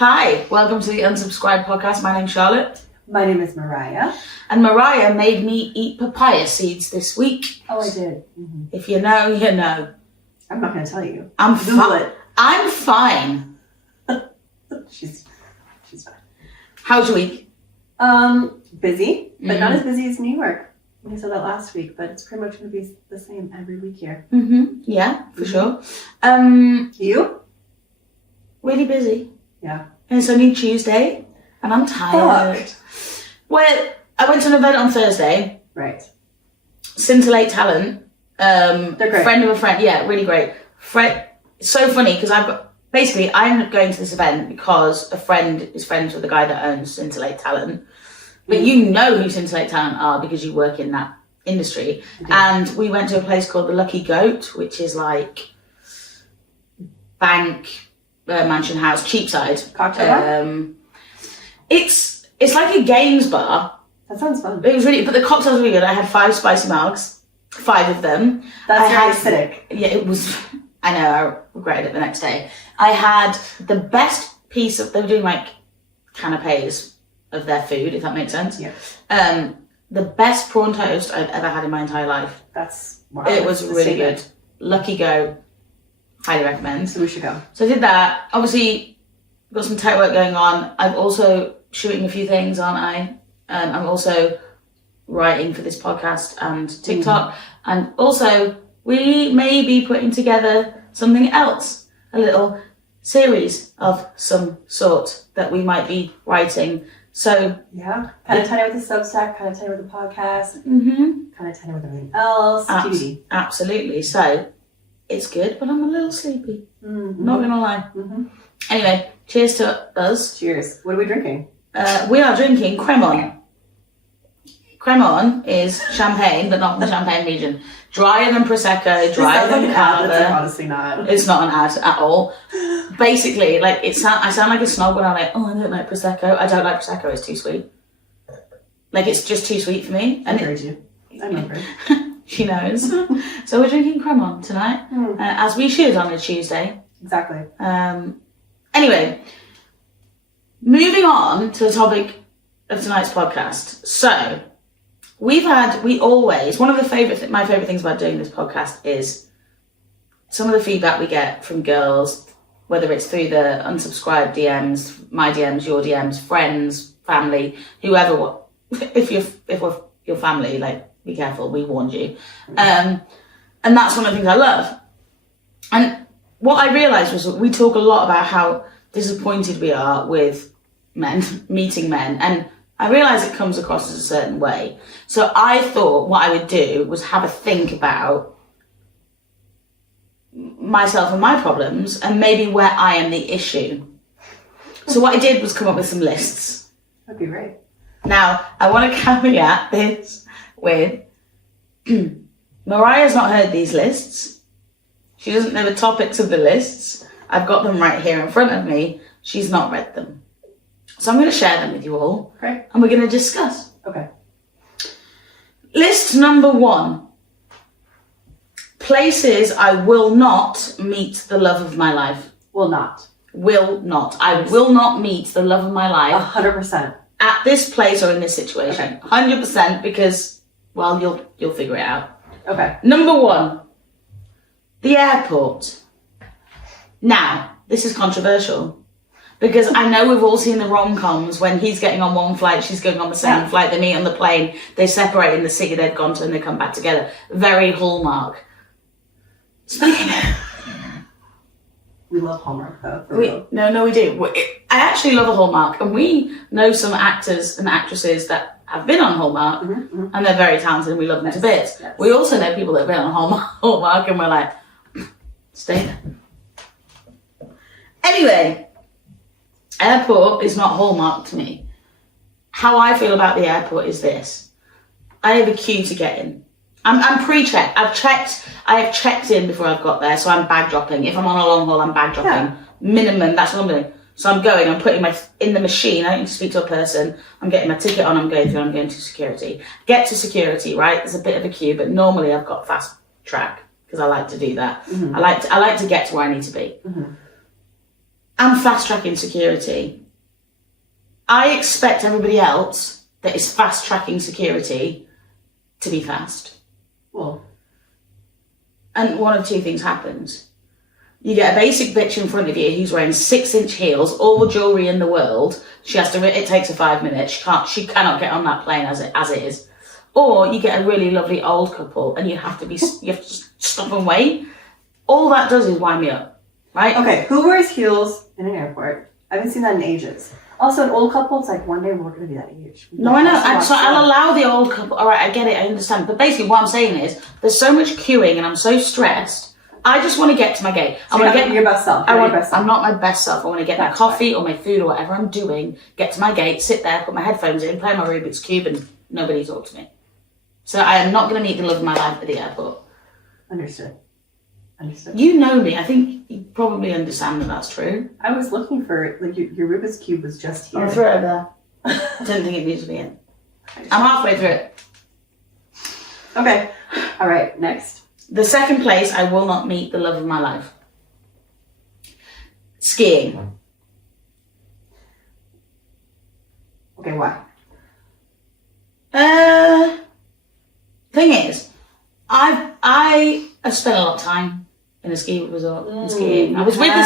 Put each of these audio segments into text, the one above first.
Hi, welcome to the Unsubscribed podcast. My name's Charlotte. My name is Mariah. And Mariah made me eat papaya seeds this week. Oh, I did. Mm-hmm. If you know, you know. I'm not going to tell you. I'm fine. I'm fine. She's fine. How's your week? Busy, but not as busy as New York. I said that last week, but it's pretty much going to be the same every week here. Yeah, for sure. You? Really busy. Yeah. And it's only Tuesday, and I'm tired. Well, I went to an event on Thursday. Right. Scintillate Talent. They're great. Friend of a friend. Yeah, really great. It's so funny because I ended up going to this event because a friend is friends with the guy that owns Scintillate Talent. But you know who Scintillate Talent are because you work in that industry. And we went to a place called the Lucky Goat, which is like bank, mansion house, Cheapside. Cocktail bar? It's like a games bar. That sounds fun. It was really, but the cocktails were really good. I had 5 spicy margs, 5 of them. That's very acidic. Yeah, it was. I know. I regretted it the next day. I had the best piece of. They were doing like canapes of their food, if that makes sense. Yeah. The best prawn toast I've ever had in my entire life. Wow. It was really good. Lucky Go. Highly recommend. So we should go. So I did that. Obviously, got some tech work going on. I'm also shooting a few things, aren't I? I'm also writing for this podcast and TikTok. And also, we may be putting together something else. A little series of some sort that we might be writing. So yeah, kind of tie it with the Substack, kind of tie it with the podcast, kind of tie it with everything else. Absolutely. So it's good, but I'm a little sleepy. Not gonna lie. Anyway, cheers to us. Cheers. What are we drinking? We are drinking Cremon. Cremon is champagne, but not from the Champagne region. Drier than Prosecco, drier than Cava. It's honestly not. It's not an ad at all. Basically, like I sound like a snob when I'm like, oh, I don't like Prosecco. I don't like Prosecco, it's too sweet. Like, it's just too sweet for me. I heard you. I'm over it. She knows. So we're drinking Cremon tonight, as we should on a Tuesday. Exactly. Anyway, moving on to the topic of tonight's podcast. So, one of my favourite things about doing this podcast is some of the feedback we get from girls, whether it's through the unsubscribed DMs, my DMs, your DMs, friends, family, whoever. If we're your family, like, be careful, we warned you. And that's one of the things I love. And what I realised was that we talk a lot about how disappointed we are with men, meeting men, and I realise it comes across as a certain way. So I thought what I would do was have a think about myself and my problems and maybe where I am the issue. So what I did was come up with some lists. That'd be great. Now, I want to caveat this with Mariah's not heard these lists. She doesn't know the topics of the lists. I've got them right here in front of me. She's not read them. So I'm going to share them with you all. Okay. And we're going to discuss. Okay. List number 1. Places I will not meet the love of my life. Will not. Will not. I will not meet the love of my life. 100%. At this place or in this situation. Okay. 100% because, well, you'll figure it out. Okay. Number 1. The airport. Now, this is controversial. Because I know we've all seen the rom-coms when he's getting on one flight, she's going on the same flight, they meet on the plane, they separate in the city they've gone to and they come back together. Very Hallmark. We love Hallmark though. No, we do. I actually love a Hallmark, and we know some actors and actresses that have been on Hallmark, and they're very talented and we love them to bits. Yes. We also know people that have been on Hallmark and we're like, stay there. Anyway, airport is not Hallmark to me. How I feel about the airport is this. I have a queue to get in. I'm pre-checked. I have checked in before I've got there, so I'm bag dropping. If I'm on a long haul, I'm bag dropping. Yeah. Minimum, that's what I'm doing. So I'm putting in the machine, I don't need to speak to a person, I'm getting my ticket on, I'm going to security. Get to security, right? There's a bit of a queue, but normally I've got fast track, because I like to do that. I like to get to where I need to be. I'm fast track insecurity. I expect everybody else that is fast tracking security to be fast. Well. And one of two things happens. You get a basic bitch in front of you who's wearing 6-inch heels, all the jewellery in the world. It takes her 5 minutes. She cannot get on that plane as it is. Or you get a really lovely old couple and you have to just stop and wait. All that does is wind me up, right? Okay, who wears heels in an airport? I haven't seen that in ages. Also, an old couple, it's like one day we're going to be that age. No, I know. I'll allow the old couple. All right, I get it. I understand. But basically what I'm saying is there's so much queuing and I'm so stressed. I just want to get to my gate. So you're not your best self. I'm not my best self. I want to get my coffee or my food or whatever I'm doing, get to my gate, sit there, put my headphones in, play my Rubik's Cube, and nobody talk to me. So I am not going to meet the love of my life at the airport. Understood. You know me. I think you probably understand that that's true. I was looking for, like, your Rubik's Cube was just here. I'll throw it over there. I didn't think it needs to be in. I'm halfway through it. Okay. All right, next. The second place, I will not meet the love of my life. Skiing. Okay, why? Thing is, I have spent a lot of time in a ski resort and skiing. I was with a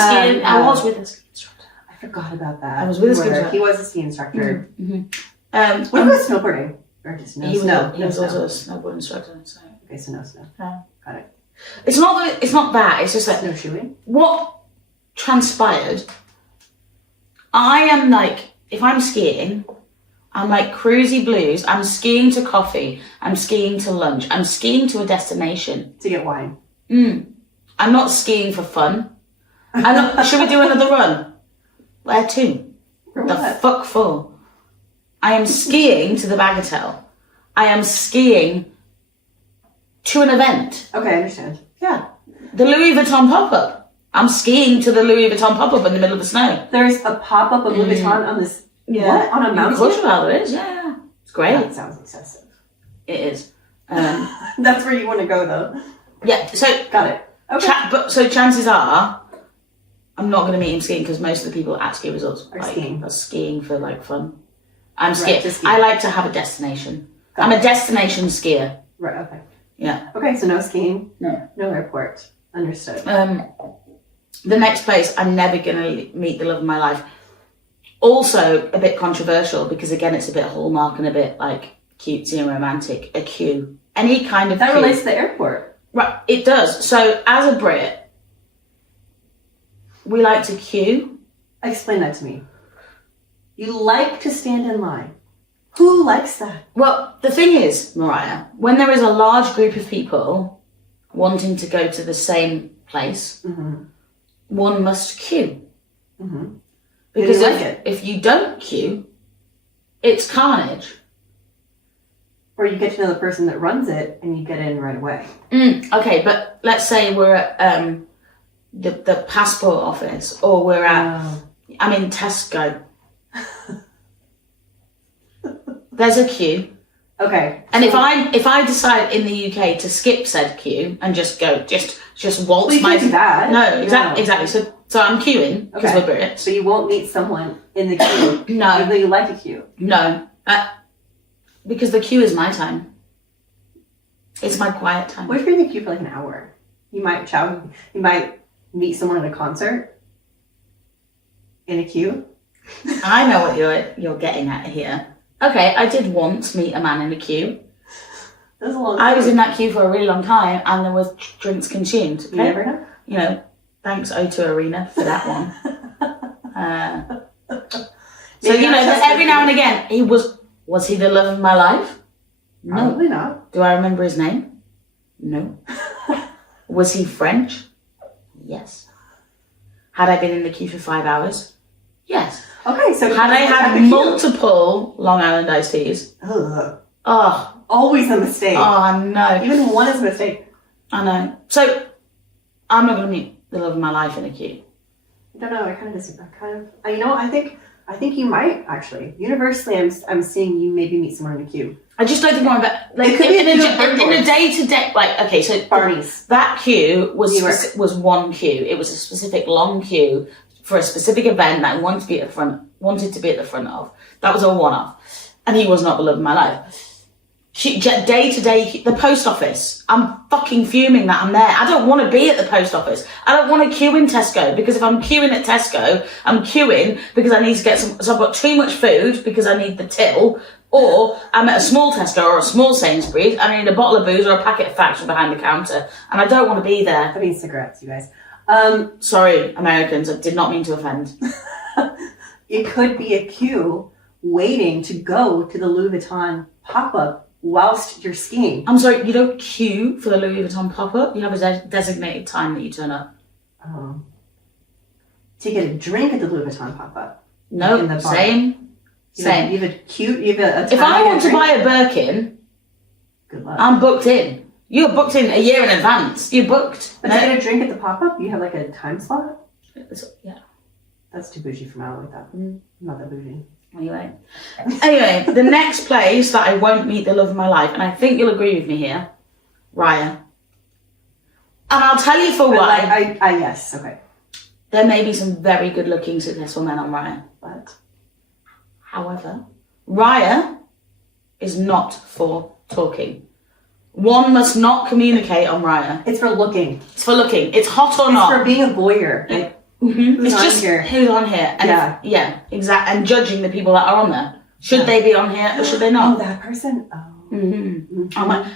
ski instructor. I forgot about that. I was with a ski instructor. He was a ski instructor. Mm-hmm. What about snowboarding? Or just He was also a snowboard instructor. So. Okay, so no snow. Got it. It's not that. It's just that snowshoeing. What transpired. I am like, if I'm skiing, I'm like cruisy blues. I'm skiing to coffee. I'm skiing to lunch. I'm skiing to a destination. To get wine. I'm not skiing for fun. Should we do another run? Where to? The fuck for? I am skiing to the Bagatelle. I am skiing to an event. Okay, I understand. Yeah. The Louis Vuitton pop-up. I'm skiing to the Louis Vuitton pop-up in the middle of the snow. There's a pop-up of Louis Vuitton on this... Yeah. What? On a mountain? Coachella there is, yeah. It's great. That sounds excessive. It is. That's where you want to go, though. Yeah, so... Got it. Okay. So chances are, I'm not going to meet him skiing because most of the people at ski resorts are skiing for, like, fun. I'm skiing. I like to have a destination. I'm a destination skier. Right, okay. Yeah. Okay, so no skiing. No. No airport. Understood. The next place, I'm never going to meet the love of my life. Also, a bit controversial because, again, it's a bit Hallmark and a bit, like, cutesy and romantic. A queue. Any kind of That queue. relates to the airport. Right, it does. So, as a Brit, we like to queue. Explain that to me. You like to stand in line. Who likes that? Well, the thing is, Mariah, when there is a large group of people wanting to go to the same place, one must queue. Because if you don't queue, it's carnage. Or you get to know the person that runs it and you get in right away. Okay, but let's say we're at the passport office or we're at, I'm in Tesco. There's a queue. Okay. And if I decide in the UK to skip said queue and just go, just waltz well, you can't do that. No, exactly. So I'm queuing because we're Brits. So you won't meet someone in the queue. No. Even though you like a queue. No. Because the queue is my time. It's my quiet time. What if you're in the queue for like an hour? You might meet someone at a concert in a queue. I know what you're getting at here. Okay, I did once meet a man in a queue. That was a long time. I was in that queue for a really long time and there was drinks consumed. Okay? You never know. You know, thanks O2 Arena for that one. So, you know, every now and again, was he the love of my life? No. Probably not. Do I remember his name? No. Was he French? Yes. Had I been in the queue for 5 hours? Yes. Okay, so had I had multiple Long Island iced teas? Ugh. Oh. Always a mistake. Oh, no. Even one is a mistake. I know. So, I'm not going to meet the love of my life in a queue. I don't know. I kind of disagree. You know, I think you might actually. Universally, I'm seeing you maybe meet someone in a queue. I just don't think more about like in a day-to-day. Like, okay, so Barney's. That queue was one queue. It was a specific long queue for a specific event that I wanted to be at the front of. That was a one-off. And he was not the love of my life. Day to day, the post office. I'm fucking fuming that I'm there. I don't want to be at the post office. I don't want to queue in Tesco, because if I'm queuing at Tesco, I'm queuing because I need to get so I've got too much food because I need the till, or I'm at a small Tesco or a small Sainsbury's, I need a bottle of booze or a packet of Faction behind the counter, and I don't want to be there. I mean cigarettes, you guys. Sorry, Americans, I did not mean to offend. It could be a queue waiting to go to the Louis Vuitton pop-up whilst you're skiing. I'm sorry, you don't queue for the Louis Vuitton pop-up. You have a designated time that you turn up. Oh. To get a drink at the Louis Vuitton pop-up. No, same. You have a queue. You have a time if I want to drink? buy a Birkin, good luck. I'm booked in. You're booked in a year in advance. You're booked. But to get a drink at the pop-up, you have like a time slot? Yeah. That's too bougie for me. I don't like that. I'm not that bougie. Anyway, the next place that I won't meet the love of my life, and I think you'll agree with me here, Raya. And I'll tell you for why. Yes, okay. There may be some very good-looking, successful men on Raya, but however, Raya is not for talking. One must not communicate on Raya. It's for looking. It's for looking. It's hot or not. It's for being a voyeur. It's just who's on here. And exactly. And judging the people that are on there. Should they be on here or should they not? Oh, that person? Oh. I'm like,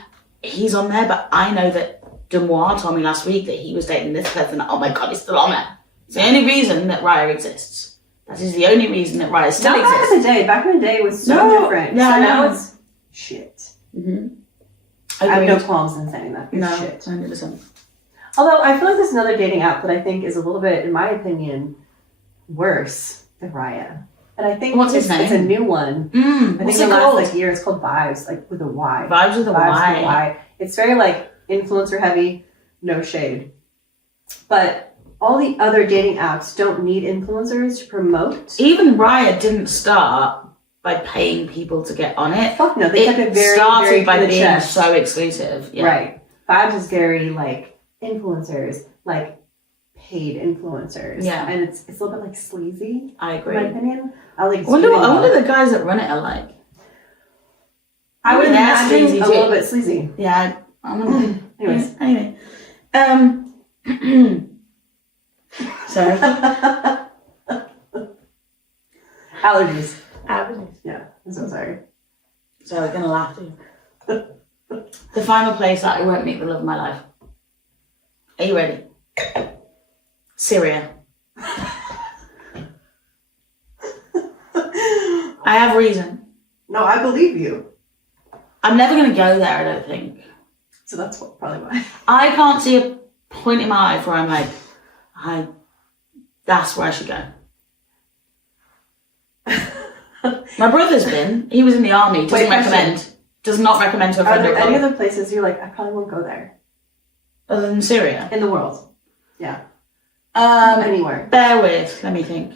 he's on there, but I know that Demois told me last week that he was dating this person. Oh my God, he's still on there. It's the only reason that Raya exists. That is the only reason that Raya still exists. Back in the day. Back in the day it was so different. Yeah, so now it's shit. I have no qualms in saying that. It's shit. 100%. Although I feel like there's another dating app that I think is a little bit, in my opinion, worse than Raya. And I think his name? It's a new one. I think the last year it's called Vibes, like with a Y. Vibes with a Y. It's very like influencer heavy, no shade. But all the other dating apps don't need influencers to promote. Even Raya didn't start by paying people to get on it. Fuck no, they kept it very, started very by being so exclusive. Yeah. Right. Vibes is very like influencers, like paid influencers. Yeah. And it's a little bit like sleazy. I agree. In my opinion. I wonder the guys that run it are like. I would imagine sleazy a too. little bit sleazy. Yeah. I wonder. Anyways. Anyway. Sorry. Allergies. Allergies. Yeah. I'm so sorry. So we're gonna laugh too. The final place that I won't meet the love of my life. Are you ready? Syria. I have reason. No, I believe you. I'm never going to go there, I don't think. So that's probably why. I can't see a point in my life where I'm like, that's where I should go. My brother's been. He was in the army. Does not recommend to a friend. Are there any other places you're like, I probably won't go there? Other than Syria? In the world. Yeah. Anywhere. Bear with. Let me think.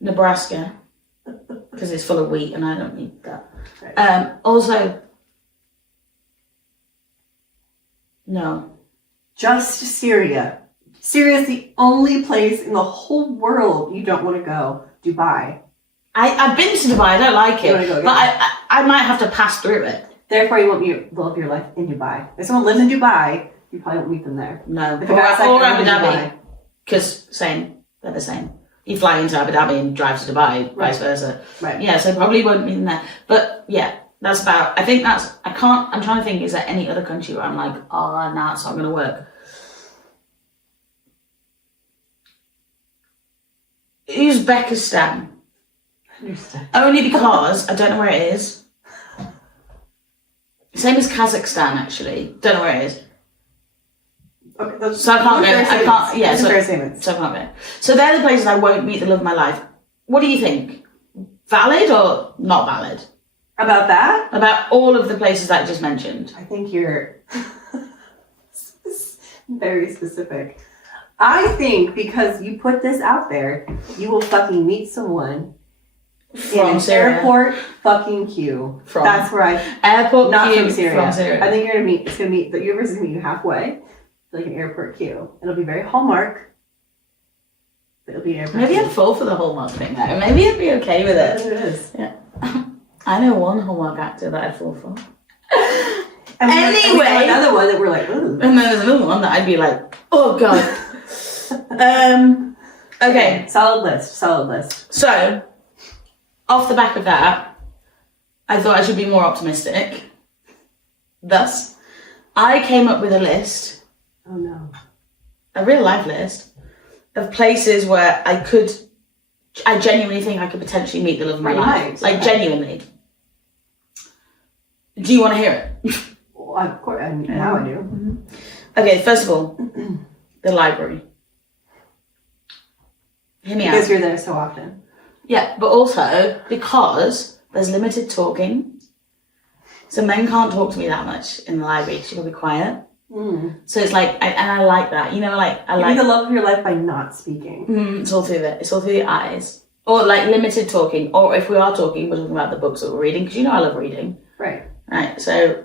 Nebraska. Because it's full of wheat and I don't need that. Right. Also, no. Just Syria. Syria is the only place in the whole world you don't want to go. Dubai. I've been to Dubai. I don't like it. Go, but I might have to pass through it. Therefore, you won't live your life in Dubai. If someone lives in Dubai, you probably won't meet them there. No. Or Abu Dhabi. Because same. They're the same. You fly into Abu Dhabi and drive to Dubai, vice versa. Right. Yeah, so probably won't meet them there. But yeah, that's about, I'm trying to think, is there any other country where I'm like, oh, no, it's not going to work. Uzbekistan. Only because I don't know where it is. Same as Kazakhstan, actually. Don't know where it is. Okay, so I can't go. So I can't go. So they're the places I won't meet the love of my life. What do you think? Valid or not valid? About that? About all of the places that I just mentioned. I think you're very specific. I think because you put this out there, you will fucking meet someone in an airport fucking queue. That's where airport not queue from Syria. From Syria. I think you're gonna meet the universe is gonna meet you halfway. like an airport queue. It'll be very Hallmark. But it'll be an airport Maybe queue. I'd fall for the Hallmark thing though. Maybe I'd be okay with That's it. what it is. Yeah. I know one Hallmark actor that I'd fall for. And we Anyway. have another one that we're like, ooh. And then there's another one that I'd be like, oh god. Okay. Solid list. So, off the back of that, I thought I should be more optimistic. Thus, I came up with a list, Oh no. a real life list, of places where I genuinely think I could potentially meet the love of my life. Like, genuinely. Do you want to hear it? Well, of course, now I do. Okay, first of all, the library. Hear me out. Because you're there so often. Yeah, but also because there's limited talking. So men can't talk to me that much in the library because you'll be quiet. So it's like, and I like that. You know, like, I like the love of your life by not speaking. it's all through it's all through the eyes. Or like limited talking. Or if we are talking, we're talking about the books that we're reading. Because you know I love reading. Right. Right, so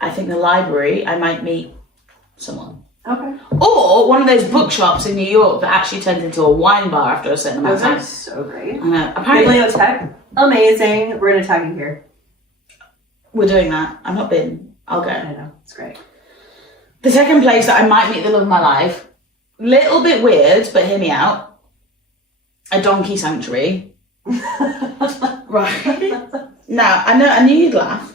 I think the library, I might meet someone. Okay. Or one of those bookshops in New York that actually turns into a wine bar after a certain amount of Those time. are so great. I know. Apparently, Bibliotech, amazing. We're gonna tag you here. we're doing that. I've not been. I'll go. I know, it's great. The second place that I might meet the love of my life, little bit weird, but hear me out. A donkey sanctuary. Right. Now, I knew you'd laugh.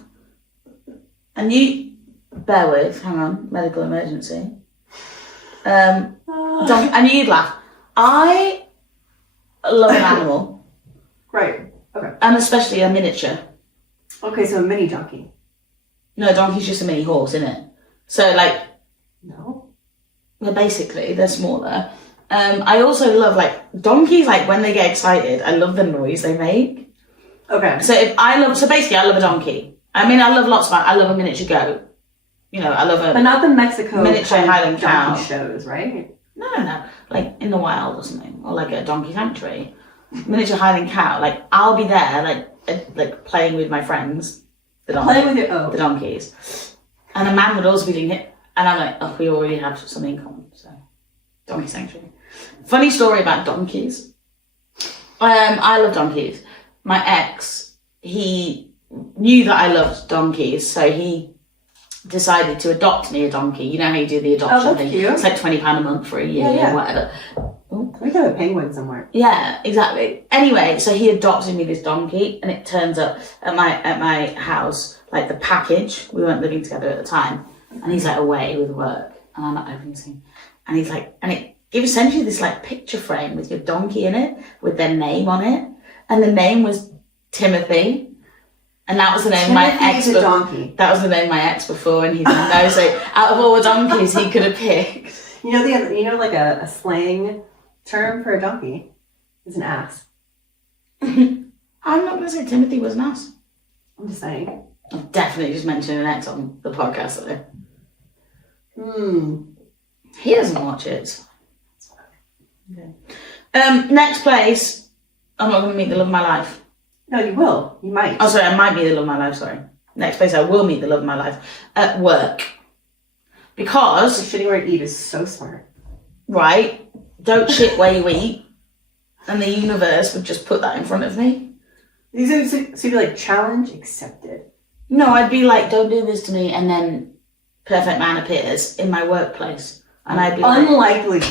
Bear with, hang on, medical emergency. I knew you'd laugh. I love an animal. Right. Okay. And especially a miniature. Okay, so a mini donkey. No, a donkey's just a mini horse, isn't it? So, like, No. well, basically, they're smaller. I also love, like, donkeys, like, when they get excited, I love the noise they make. Okay. So basically, I love a donkey. I mean, I love lots of, I love a miniature goat. You know, I love But not the Mexico miniature kind of Highland cow. donkey shows, right? No. Like, in the wild or something. Or, like, a donkey sanctuary. Miniature Highland cow. Like, I'll be there, like playing with my friends. The donkeys. And a man would also be doing it. And I'm like, oh, we already have something in common. So, donkey sanctuary. Funny story about donkeys. I love donkeys. My ex, he knew that I loved donkeys, so he decided to adopt me a donkey. You know how you do the adoption thing? Cute. It's like £20 a month for a year or whatever. We have a penguin somewhere. Yeah, exactly. Anyway, so he adopted me this donkey, and it turns up at my house, like the package. We weren't living together at the time, and he's like away with work, and I'm not opening this thing, and he's like, and it sends you this like picture frame with your donkey in it, with their name on it, and the name was Timothy. And that was the name of my ex. That was the name of my ex before, and he didn't know. So out of all the donkeys he could have picked, You know, like a slang term for a donkey is an ass. I'm not going to say Timothy was an ass. I'm just saying. I've definitely just mentioned an ex on the podcast though. He doesn't watch it. Okay. Next place, I'm not going to meet the love of my life. No, you will. You might. Oh, sorry, I might meet the love of my life, sorry. Next place, I will meet the love of my life. At work. Because... Shitting where you eat is so smart. Right? Don't shit where you eat. And the universe would just put that in front of me. So you'd be like, challenge accepted. No, I'd be like, don't do this to me, and then perfect man appears in my workplace. And I'd be Unlikely.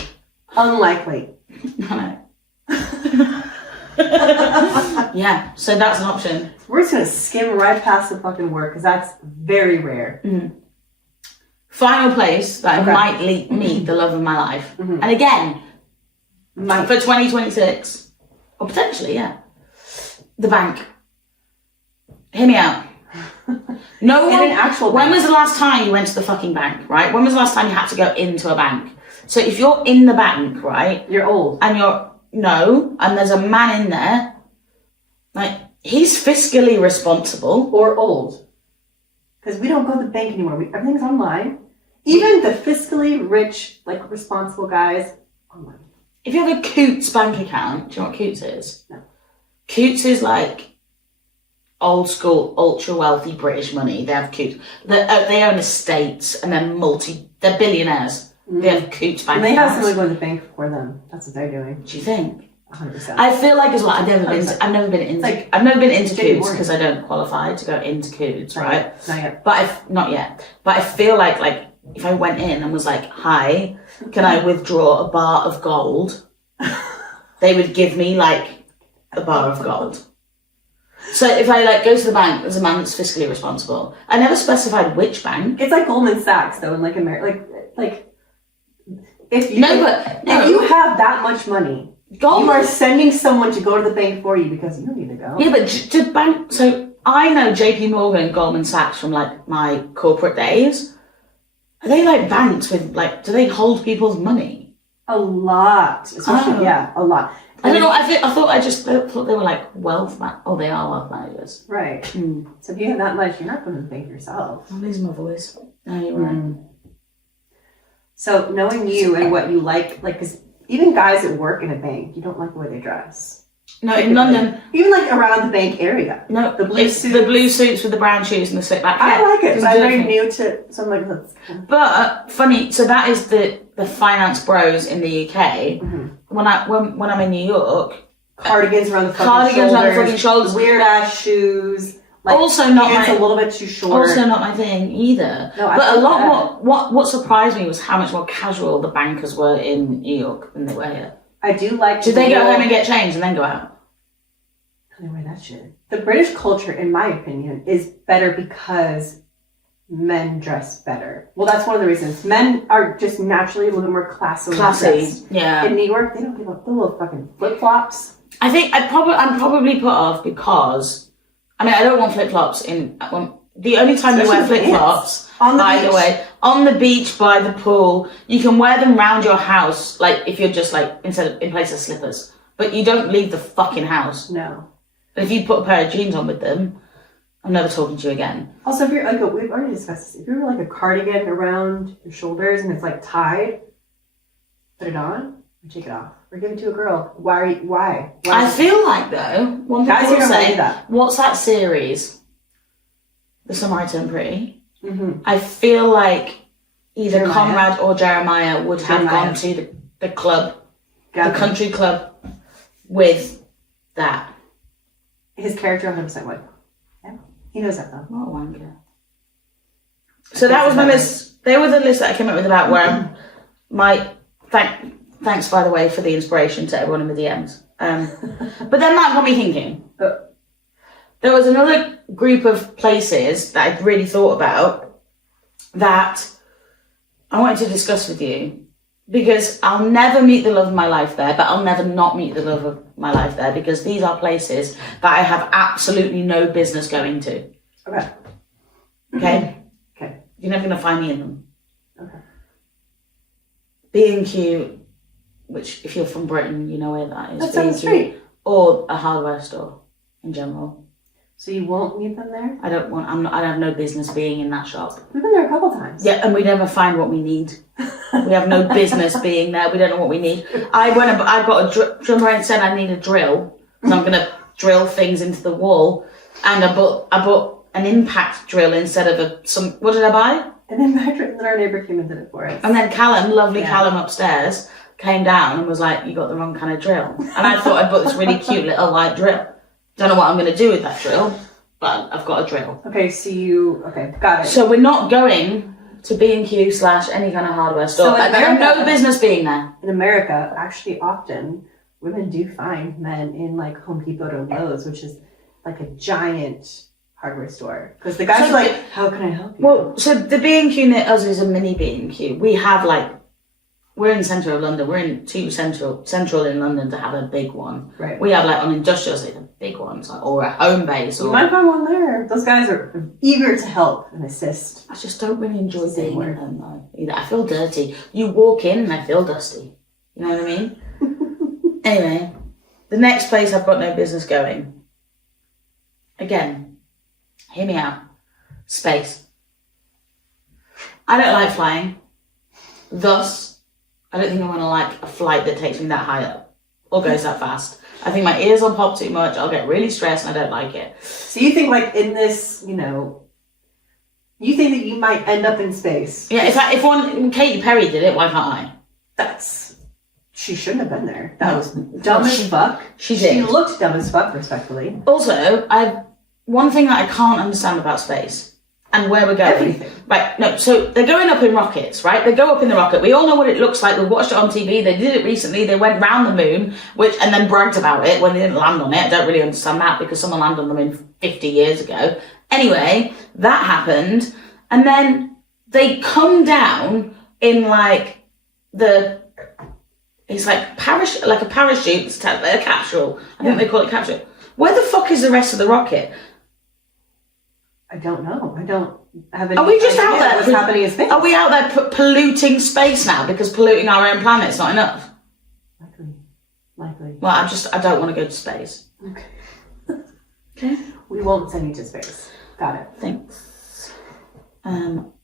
I know. Yeah, so that's an option. We're just going to skim right past the fucking work because that's very rare. Final place that I might meet the love of my life. And again, for 2026, or potentially, yeah, the bank. Hear me out. No one, an actual when bank. was the last time you went to the fucking bank, right? When was the last time you had to go into a bank? So if you're in the bank, right? You're old. And and there's a man in there, like, he's fiscally responsible. Or old. Because we don't go to the bank anymore. Everything's online. Even the fiscally rich, like, responsible guys, online. If you have a Coots bank account, do you know what Coots is? No. Coots is like old school, ultra wealthy British money. They have Coots. They own estates and they're billionaires. They have Coots bank And they have accounts. someone go to the bank for them. That's what they're doing. Do you think? 100%. I feel like as well. I've never been into Jay Coots Morgan. because I don't qualify to go into Coots, right? Not yet. But not yet. But I feel like if I went in and was like, "Hi, can I withdraw a bar of gold?" They would give me like a bar of gold. So if I go to the bank, there's a man that's fiscally responsible. I never specified which bank. It's like Goldman Sachs though, in like America, like if you if you have that much money, Gold. you are sending someone to go to the bank for you because you don't need to go. Yeah, but to bank. So I know J.P. Morgan, Goldman Sachs from my corporate days. Are they banks with do they hold people's money? A lot, especially a lot. I don't know. I thought they were wealth man. Oh, they are wealth managers. Right. So if you have that much, you're not going to think yourself. I'm losing my voice. No, you're right. So knowing you and what you like, because even guys that work in a bank, you don't like the way they dress. No, in London. Even around the bank area. No, the blue suits. The blue suits with the brown shoes and the slick back hair. I like it. I'm very new to some that's But funny, so that is the finance bros in the UK. When I'm in New York, cardigans around the fucking shoulders, weird ass shoes. Also not pants a little bit too short. Also not my thing either. No, but a lot more. What surprised me was how much more casual the bankers were in New York than they were here. I do like. Did they go home and get changed and then go out? They wear that shit. The British culture, in my opinion, is better because men dress better. Well, that's one of the reasons. Men are just naturally a little bit more classy. Yeah. In New York, they don't give up the little fucking flip flops. I think I'm probably put off because I don't want flip flops in. The only time you wear flip flops, by the way, on the beach, by the pool, you can wear them round your house, if you're just in place of slippers, but you don't leave the fucking house. No. But if you put a pair of jeans on with them, I'm never talking to you again. Also, if you're we've already discussed this. If you're a cardigan around your shoulders and it's tied, put it on or take it off or give it to a girl. Why? I feel like though, one thing I will say, what's that series? The Some I Turn Pretty. Mm-hmm. I feel like either Jeremiah. Conrad or Jeremiah would have gone to the club, the country club, with that. His character 100% would. Yeah, he knows that though. What a wanker. So that was my list. They were the list that I came up with about where thanks by the way for the inspiration to everyone in the DMs. But then that got me thinking. There was another group of places that I'd really thought about that I wanted to discuss with you because I'll never meet the love of my life there, but I'll never not meet the love of my life there because these are places that I have absolutely no business going to. Okay. Okay? Okay. You're never going to find me in them. Okay. B&Q, which if you're from Britain, you know where that is. That's on the street. Or a hardware store in general. So you won't meet them there? I have no business being in that shop. We've been there a couple times. Yeah, and we never find what we need. We have no business being there. We don't know what we need. I got a drummer and said I need a drill. So I'm going to drill things into the wall. And I bought an impact drill instead of what did I buy? An impact drill that our neighbour came and did it for us. And then Callum upstairs, came down and was like, you got the wrong kind of drill. And I thought I'd bought this really cute little white drill. Don't know what I'm going to do with that drill, but I've got a drill. Okay, got it. So we're not going to B&Q / any kind of hardware store. So I have no business being there. In America, actually often, women do find men in Home Depot or Lowe's, which is a giant hardware store. Because the guys are how can I help you? Well, so the B&Q near us is a mini B&Q. We have we're in the centre of London. We're in too central in London to have a big one. Right. We have on industrial estate, the big ones, or a home base. You might find one there. Those guys are eager to help and assist. I just don't really enjoy being in them though. Either. I feel dirty. You walk in and I feel dusty. You know what I mean? Anyway, the next place I've got no business going. Again, hear me out. Space. I don't like flying. Thus, I don't think I'm going to like a flight that takes me that high up or goes that fast. I think my ears will pop too much. I'll get really stressed and I don't like it. So you think in this, You think that you might end up in space. Yeah, if Katy Perry did it, why can't I? She shouldn't have been there. That was dumb as fuck. She did. She looked dumb as fuck, respectfully. Also, one thing that I can't understand about space and where we're going. Everything. Right, no, so they're going up in rockets, right? They go up in the rocket. We all know what it looks like. We watched it on TV. They did it recently. They went round the moon, and then bragged about it when they didn't land on it. I don't really understand that because someone landed on the moon 50 years ago. Anyway, that happened. And then they come down in it's like a parachute, it's like a capsule. I think they call it capsule. Where the fuck is the rest of the rocket? I don't know. I don't have any Are we just idea out there? what's happening in space. Are we out there polluting space now because polluting our own planet's not enough? Likely. Well, I don't want to go to space. Okay. Okay. We won't send you to space. Got it. Thanks.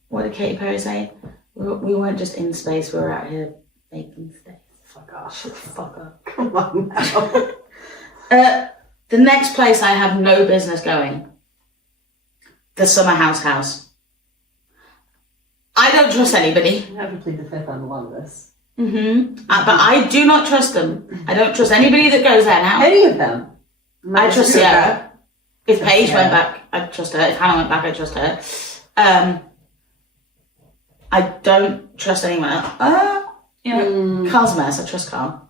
What did Katy Perry say? We weren't just in space, we were out here making space. Fuck off. Shut the fuck up. Come on now. The next place I have no business going. The Summer House. I don't trust anybody. You have to plead the fifth on a lot of this. But I do not trust them. I don't trust anybody that goes there now. Any of them. I trust Sierra. If Paige went back, I'd trust her. If Hannah went back, I'd trust her. I don't trust anyone else. Carl's a mess. I trust Carl.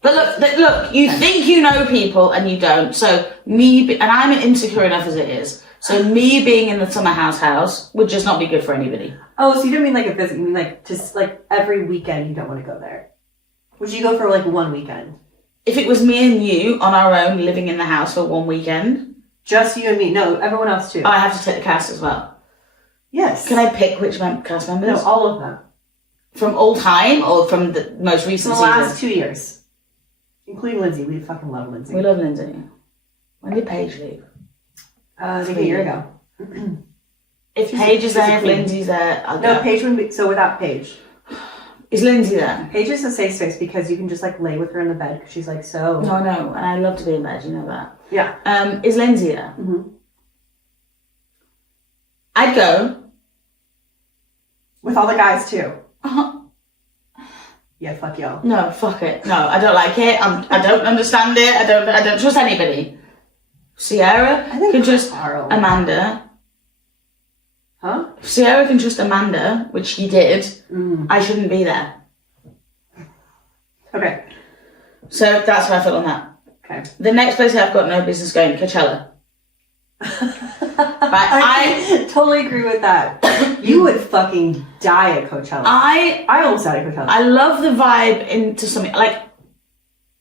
But look, you think you know people and you don't. So and I'm insecure enough as it is. So me being in the Summer House would just not be good for anybody. Oh, so you don't mean like a visit, you mean like just like every weekend you don't want to go there. Would you go for like one weekend? If it was me and you on our own living in the house for one weekend. Just you and me? No, everyone else too. Oh, I have to take the cast as well. Yes. Can I pick which cast members? No, all of them. From all time or from the most recent season? From the last 2 years. Including Lindsay. We fucking love Lindsay. We love Lindsay. When did Paige leave? I think a year ago. If Paige is there, if Lindsay's there, I'll go. No, Paige wouldn't be, so without Paige. Is Lindsay there? Paige is a safe space because you can just like lay with her in the bed because she's like so... No, and I love to be in bed, you know that. Yeah. Is Lindsay there? Mm-hmm. I'd go. With all the guys too? Uh-huh. Yeah, fuck y'all. No, fuck it. No, I don't like it. I don't understand it. I don't trust anybody. Sierra can trust Amanda. Huh? If Sierra can trust Amanda, which he did, I shouldn't be there. Okay. So that's how I feel on that. Okay. The next place I've got no business going, Coachella. I totally agree with that. You would fucking die at Coachella. I almost died at Coachella. I love the vibe into something like.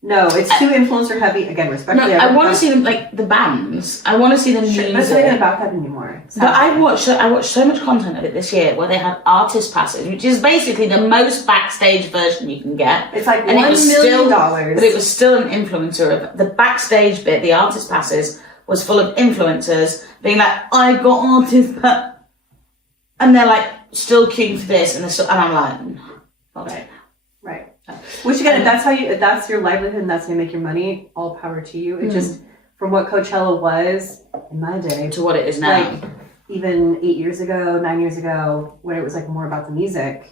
No, it's too influencer heavy. Again, respectfully. No, I want to see them like the bands. I want to see them music. But it's not even about that anymore. But I watched so much content of it this year where they had artist passes, which is basically the most backstage version you can get. It's like $1 million. But it was still an influencer. The backstage bit, the artist passes, was full of influencers being like, I got artist pass. And they're like, still queuing for this. And I'm like, okay. Right. Which again, if that's your livelihood and that's how you make your money, all power to you. It just, from what Coachella was in my day to what it is now, like even 8 years ago, 9 years ago, when it was like more about the music,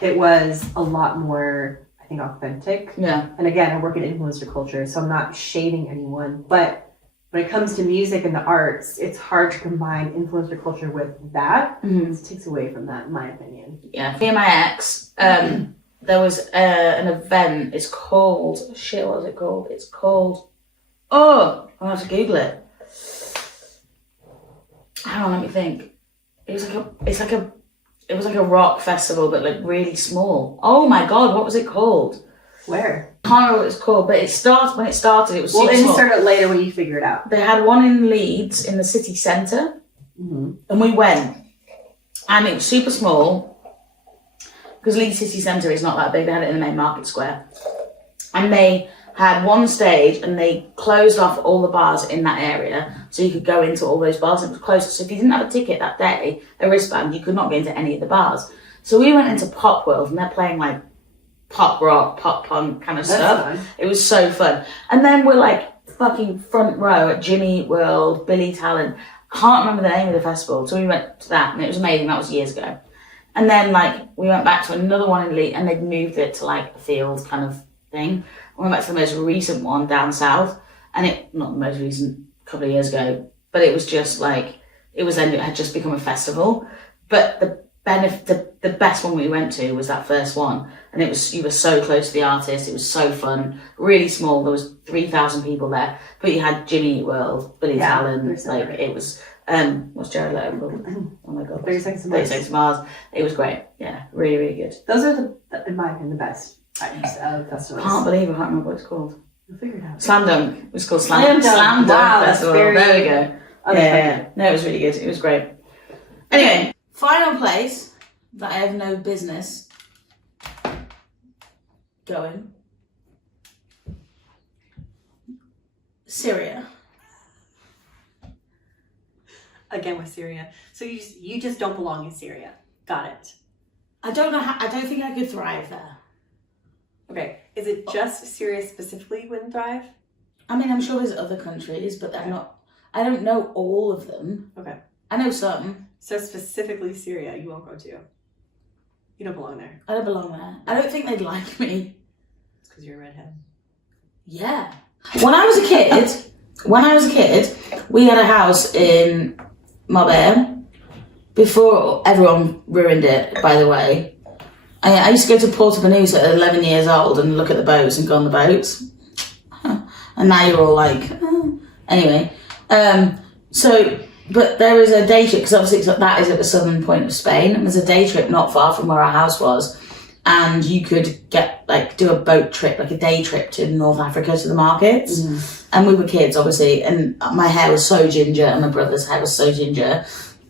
it was a lot more, I think, authentic. Yeah. And again, I work in influencer culture, so I'm not shading anyone, but when it comes to music and the arts, it's hard to combine influencer culture with that. It takes away from that, in my opinion. Yeah. Me and my ex, there was an event. It's called what was it called? It's called. Oh, I'll have to Google it. Hang on, let me think. It was like a rock festival, but like really small. Oh my god, what was it called? Where? I can't remember what it was called, but when it started, it was super small. We'll insert it later when you figure it out. They had one in Leeds in the city centre, and we went, and it was super small. Because Leeds City Centre is not that big, they had it in the main market square. And they had one stage and they closed off all the bars in that area so you could go into all those bars and it was closed. So if you didn't have a ticket that day, a wristband, you could not get into any of the bars. So we went into Pop World and they're playing like pop rock, pop punk kind of stuff. Fun. It was so fun. And then we're like fucking front row at Jimmy Eat World, Billy Talent. can't remember the name of the festival, so we went to that, and it was amazing. That was years ago. And then, like, we went back to another one in Leeds, and they'd moved it to, like, a field kind of thing. We went back to the most recent one down south, and not the most recent, a couple of years ago, but it was just, like, it had just become a festival. But the best one we went to was that first one, and you were so close to the artist. It was so fun, really small. There was 3,000 people there, but you had Jimmy Eat World, Billy Talent, like it was. What's Jared Leto called? Oh my god, 36 Mars. It was great. Yeah, really, really good. Those are in my opinion, the best festivals. I can't remember what it's called. We'll figure it out. Slam Dunk. It was called Slam Dunk Wow, Festival. There we go. Yeah. No, it was really good. It was great. Anyway, final place that I have no business going. Syria. Again with Syria. So you just don't belong in Syria. Got it. I don't know I don't think I could thrive there. Okay. Is it just Syria specifically wouldn't thrive? I mean, I'm sure there's other countries, but they're not. I don't know all of them. Okay. I know some. So specifically Syria, you won't go to. You don't belong there. I don't belong there. I don't think they'd like me. It's because you're a redhead. Yeah. When I was a kid, we had a house in Marbella before everyone ruined it, by the way. I used to go to Porto Banús at 11 years old and look at the boats and go on the boats. And now you're all like, oh. Anyway. But there is a day trip, because obviously that is at the southern point of Spain, and there's a day trip not far from where our house was, and you could do a boat trip, like a day trip to North Africa to the markets. And we were kids, obviously, and my hair was so ginger and my brother's hair was so ginger.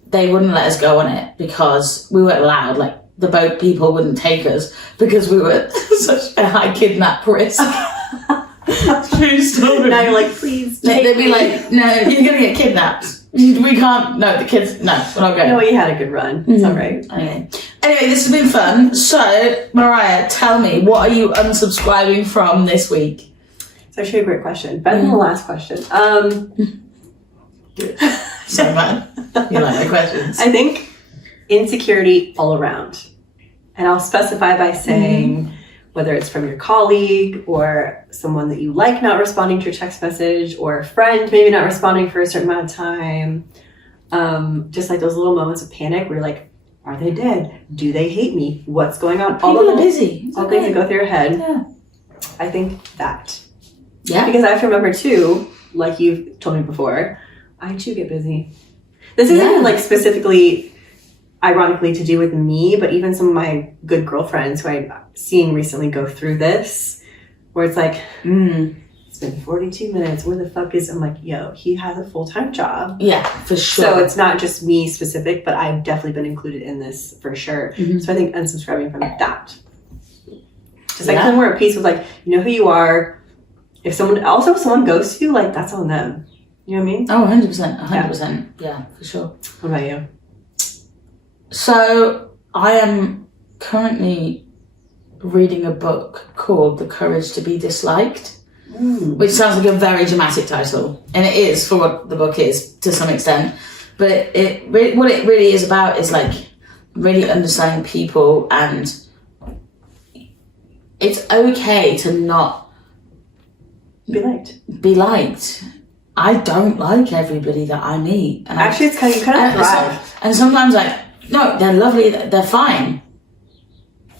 They wouldn't let us go on it because we weren't allowed. Like, the boat people wouldn't take us because we were such a high kidnap risk. True story. Now you're like, please take They'd be me. like, no, you're going to get kidnapped. We can't, no, the kids, no, we're not going. No, you had a good run. It's all right. Anyway, this has been fun. So, Mariah, tell me, what are you unsubscribing from this week? It's actually a great question. Better than the last question. So, man, you like my questions. I think insecurity all around. And I'll specify by saying whether it's from your colleague or someone that you like not responding to your text message, or a friend maybe not responding for a certain amount of time. Just like those little moments of panic where you're like, are they dead? Do they hate me? What's going on? People are busy. All things that go through your head. Yeah. I think that. Yeah. Because I have to remember too, like you've told me before, I too get busy. This isn't like specifically ironically to do with me, but even some of my good girlfriends who I'm seeing recently go through this, where it's like, it's been 42 minutes, where the fuck is, I'm like, yo, he has a full-time job. Yeah, for sure. So it's not just me specific, but I've definitely been included in this for sure. So I think unsubscribing from that. Just like then we're at peace with, like, you know who you are. If someone ghosts you, like, that's on them. You know what I mean? Oh, 100%. 100%. Yeah, for sure. What about you? So, I am currently reading a book called The Courage to be Disliked, which sounds like a very dramatic title. And it is, for what the book is, to some extent. But what it really is about is, like, really understanding people, and it's okay to not be liked. I don't like everybody that I meet. And actually, it's kind of thrive. And sometimes, like, no, they're lovely, they're fine.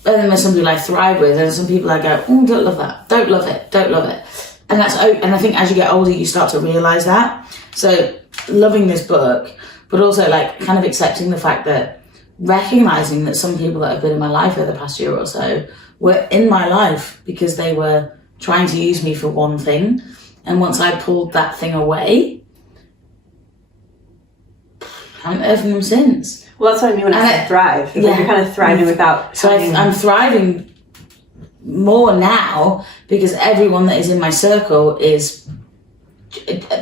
But then there's some people I thrive with, and some people I go, oh, don't love that, don't love it. And and I think as you get older, you start to realise that. So, loving this book, but also, like, kind of accepting the fact that, recognising that some people that have been in my life over the past year or so were in my life because they were trying to use me for one thing. And once I pulled that thing away, I haven't heard from them since. Well, that's what I mean when I said thrive. Like you're kind of thriving without... So I'm thriving more now because everyone that is in my circle is...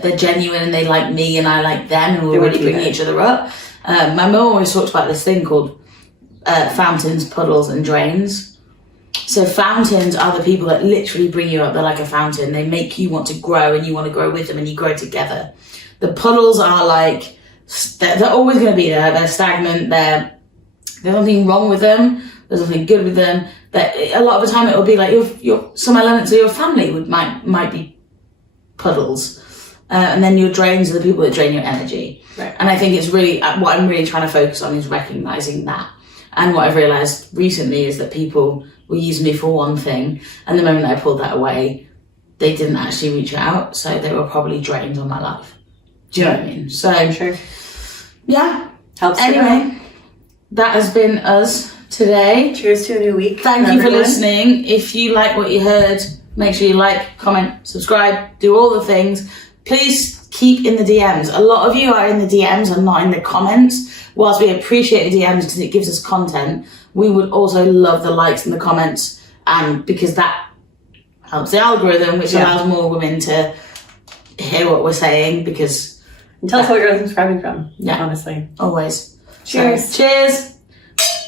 They're genuine and they like me and I like them, and we're really bringing each other up. My mum always talks about this thing called fountains, puddles and drains. So fountains are the people that literally bring you up. They're like a fountain. They make you want to grow, and you want to grow with them, and you grow together. The puddles are like they're always going to be there. They're stagnant. There's nothing wrong with them. There's nothing good with them. That a lot of the time it will be like your some elements of your family might be puddles, and then your drains are the people that drain your energy. Right. And I think it's really what I'm really trying to focus on is recognizing that. And what I've realized recently is that people will use me for one thing, and the moment that I pulled that away, they didn't actually reach out, so they were probably drains on my life. Do you know what I mean? So, Sure. Yeah. Helps. Anyway, that has been us today. Cheers to a new week. Thank you for listening. If you like what you heard, make sure you like, comment, subscribe, do all the things. Please keep in the DMs. A lot of you are in the DMs and not in the comments. Whilst we appreciate the DMs because it gives us content, we would also love the likes and the comments, and because that helps the algorithm, which allows more women to hear what we're saying. Because tell us what you're subscribing from. Yeah, honestly, always. Cheers. So, cheers.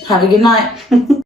Have a good night.